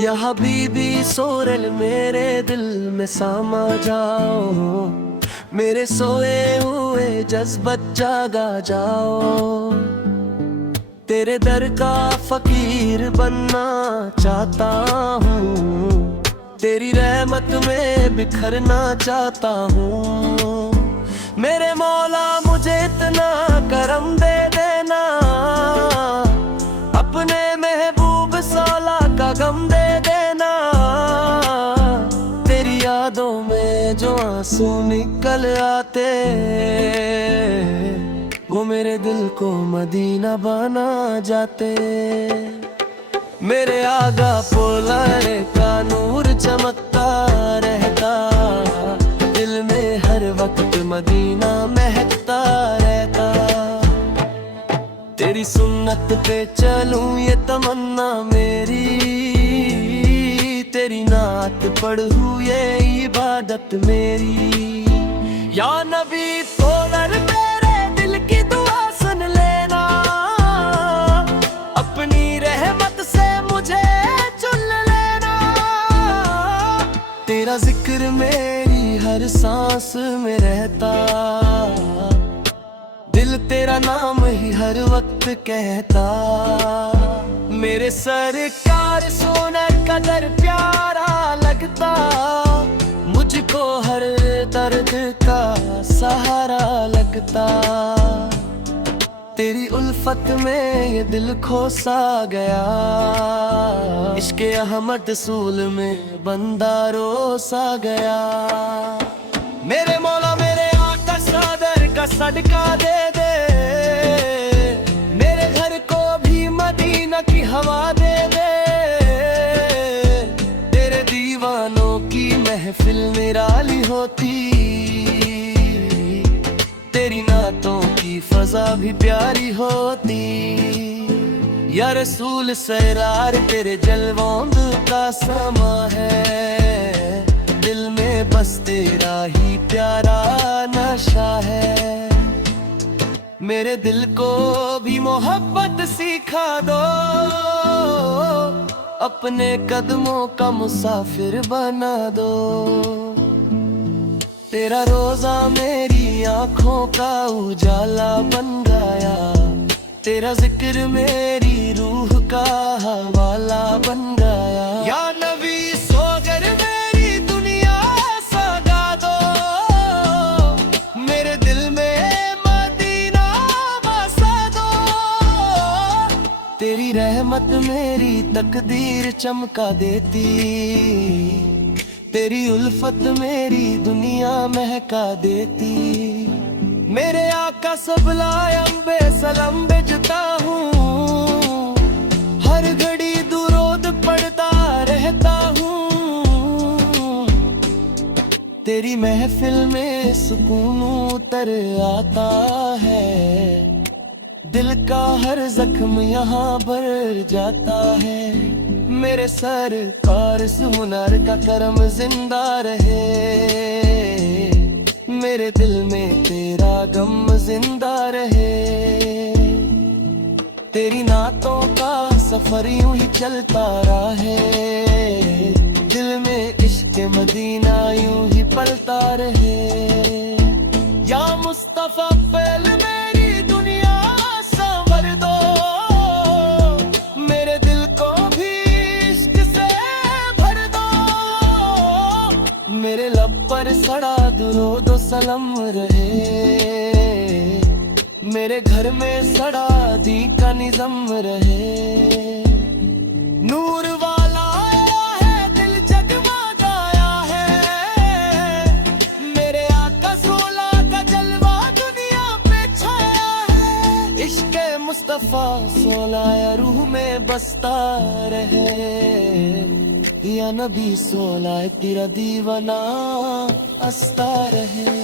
या हबीबी सोरल मेरे दिल में समा जाओ, मेरे सोए हुए जज्बत जागा जाओ। तेरे दर का फकीर बनना चाहता हूँ, तेरी रहमत में बिखरना चाहता हूँ। मेरे मौला मुझे इतना करम दे देना, अपने महबूब सौला का गम दे देना। तेरी यादों में जो आंसू निकल आते, वो मेरे दिल को मदीना बना जाते। मेरे आगा पोलर का नूर चमकता रहता, दिल में हर वक्त मदीना महकता रहता। तेरी सुन्नत पे चलूं ये तमन्ना मेरी, तेरी नात पढ़ूं ये इबादत मेरी। या नबी पोलर मेरे दिल की दुआ सुन लेना, अपनी रहमत से मुझे चुन लेना। तेरा जिक्र मेरी हर सांस में रहता, दिल तेरा नाम ही हर वक्त कहता। मेरे सरकार सोनर का दर प्यारा लगता, मुझको हर दर्द का सहारा लगता। तेरी उल्फत में ये दिल खोसा गया, इश्क़े अहमद सूल में बंदा रोसा गया। मेरे मौला मेरे आका सादर का सदका दे दे, मेरे घर को भी मदीना की हवा दे दे। तेरे दीवानों की महफिल निराली होती, तेरी नातों की फजा भी प्यारी होती। या रसूल सरार तेरे जलवों का समा है, दिल में बस तेरा ही प्यारा नशा है। मेरे दिल को भी मोहब्बत सिखा दो, अपने कदमों का मुसाफिर बना दो। तेरा रोजा मेरी आंखों का उजाला बन गया, तेरा जिक्र मेरी रूह का हवाला बन गया। या नबी सोगर मेरी दुनिया सजा दो, मेरे दिल में मदीना बसा दो। तेरी रहमत मेरी तकदीर चमका देती, तेरी उल्फत मेरी दुनिया महका देती। मेरे आका सबलायम बेसलम भेजता हूँ, हर घड़ी दुरूद पढ़ता रहता हूँ। तेरी महफिल में सुकून उतर आता है, दिल का हर जख्म यहाँ भर जाता है। मेरे सरकार सुनार का करम जिंदा रहे, मेरे दिल में तेरा गम जिंदा रहे। तेरी नातों का सफर यूं ही चलता रहे, दिल में इश्क़ मदीना यूं ही पलता रहे। या मुस्तफा पहले मेरी दुनिया संवर दो, मेरे दिल को भी इश्क़ से भर दो। मेरे लब पर सड़ा दुरूद सलाम रहे, मेरे घर में सड़ा दी का निज़म रहे। नूर वाला आया है, दिल जगमगाया है, मेरे आका सोला का जलवा दुनिया पे छाया है। इश्क़े मुस्तफा सोला या रूह में बसता रहे, या नबी सोला तेरा दीवाना हंसता रहे।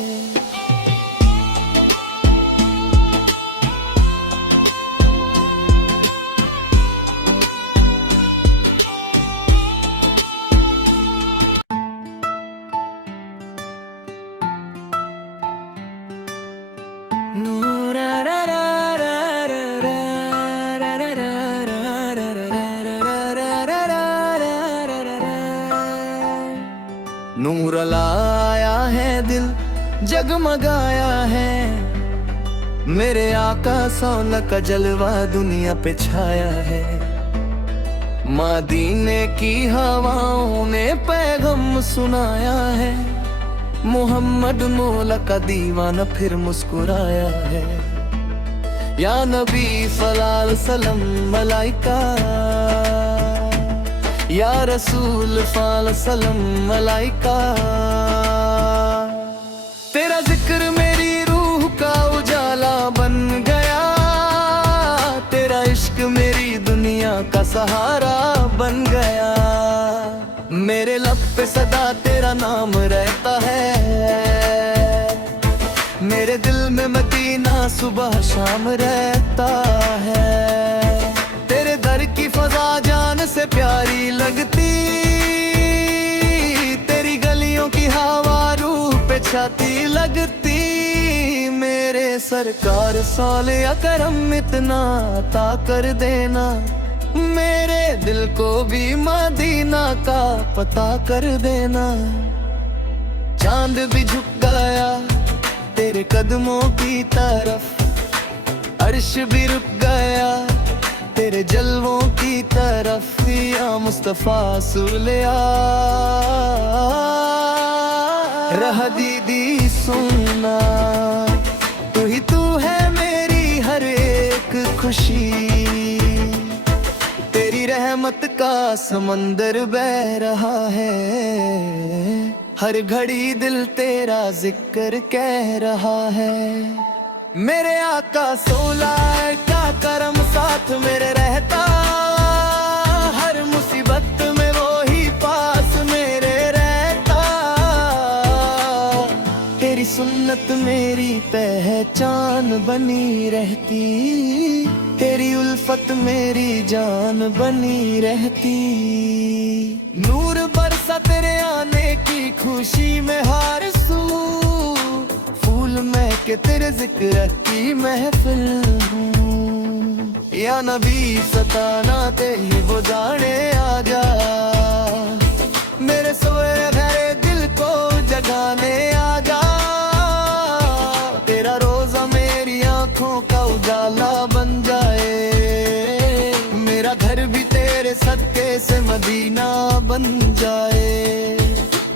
नूर लाया है दिल जगमगाया है, मेरे आका सौला का जलवा दुनिया पे छाया है। मदीने की हवाओं ने पैगाम सुनाया है, मोहम्मद मौला का दीवाना फिर मुस्कुराया है। या नबी सल्लल्लाहु अलैहि वसल्लम मलाइका, या रसूल सल्लल्लाहु अलैहि वसल्लम मलाइका। तेरा जिक्र मेरी रूह का उजाला बन गया, तेरा इश्क मेरी दुनिया का सहारा बन गया। मेरे लब पे सदा तेरा नाम रहता है, मेरे दिल में मदीना सुबह शाम रहता है। तेरे दर की फजा जान से प्यारी लगती, तेरी गलियों की हवा रूह पे छाती लगती। मेरे सरकार सौले करम इतना अता कर देना, मेरे दिल को भी मदीना का पता कर देना। चांद भी झुक गया तेरे कदमों की तरफ, अर्श भी रुक गया तेरे जलवों की तरफ। या मुस्तफा सुलिया रह दीदी सुनना, तू है मेरी हर एक खुशी। तेरी रहमत का समंदर बह रहा है, हर घड़ी दिल तेरा जिक्र कह रहा है। मेरे आका सौला का करम साथ मेरे रहता, हर मुसीबत में वो ही पास मेरे रहता। तेरी सुन्नत मेरी पहचान बनी रहती, तेरी उल्फत मेरी जान बनी रहती। नूर बरसा तेरे आने की खुशी में हार सू, फूल महके तेरे जिक्र की महफिल हूँ। या नबी सताना ते ही वो जाने आ जा, मेरे सोए गहरे दिल को जगाने आ जा। तेरा रोजा मेरी आंखों का उजाला बन जाए, मेरा घर भी तेरे सदके से मदीना बन जाए।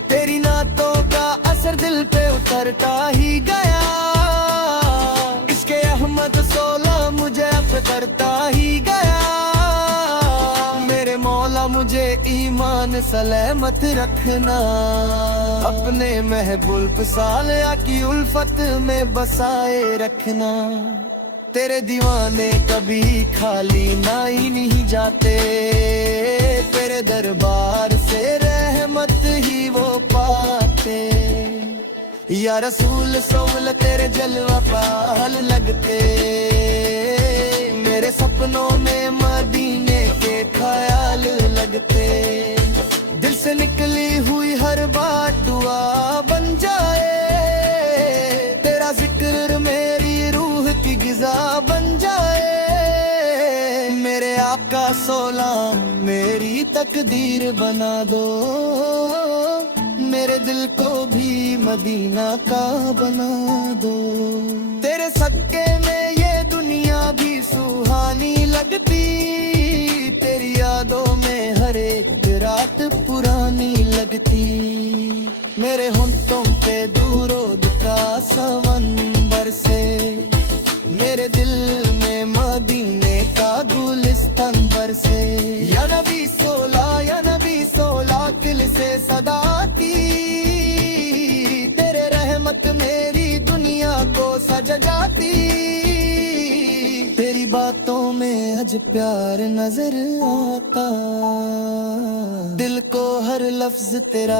तेरी नातों का असर दिल पे उतरता ही गया, इसके अहमद सौला मुझे अब करता ही गया। मेरे मौला मुझे ईमान सलामत रखना, अपने महबूब सालिया की उल्फत में बसाए रखना। तेरे दीवाने कभी खाली ना ही नहीं जाते, तेरे दरबार से रहमत ही वो पाते। या रसूल सौल तेरे जलवा पाल लगते, मेरे सपनों में मदीने के ख्याल लगते। दिल से निकली हुई हर बात दुआ बन जाए, तेरा जिक्र मेरी रूह की गिज़ा बन जाए। मेरे आका सौला मेरी तकदीर बना दो, मेरे दिल को भी मदीना का बना दो। तेरे सदके में ये दुनिया भी सुहानी लगती, तेरी यादों में हर एक रात पुरानी लगती। मेरे होंठों पे दूरों का समंदर से, मेरे दिल में मदीने का गुलिस्तान बरसे। या नबी सौला, या नबी सौला किल से सदाती, तेरे रहमत मेरी दुनिया को सजा जाती। तेरी बातों में अज प्यार नजर आता, दिल को हर लफ्ज तेरा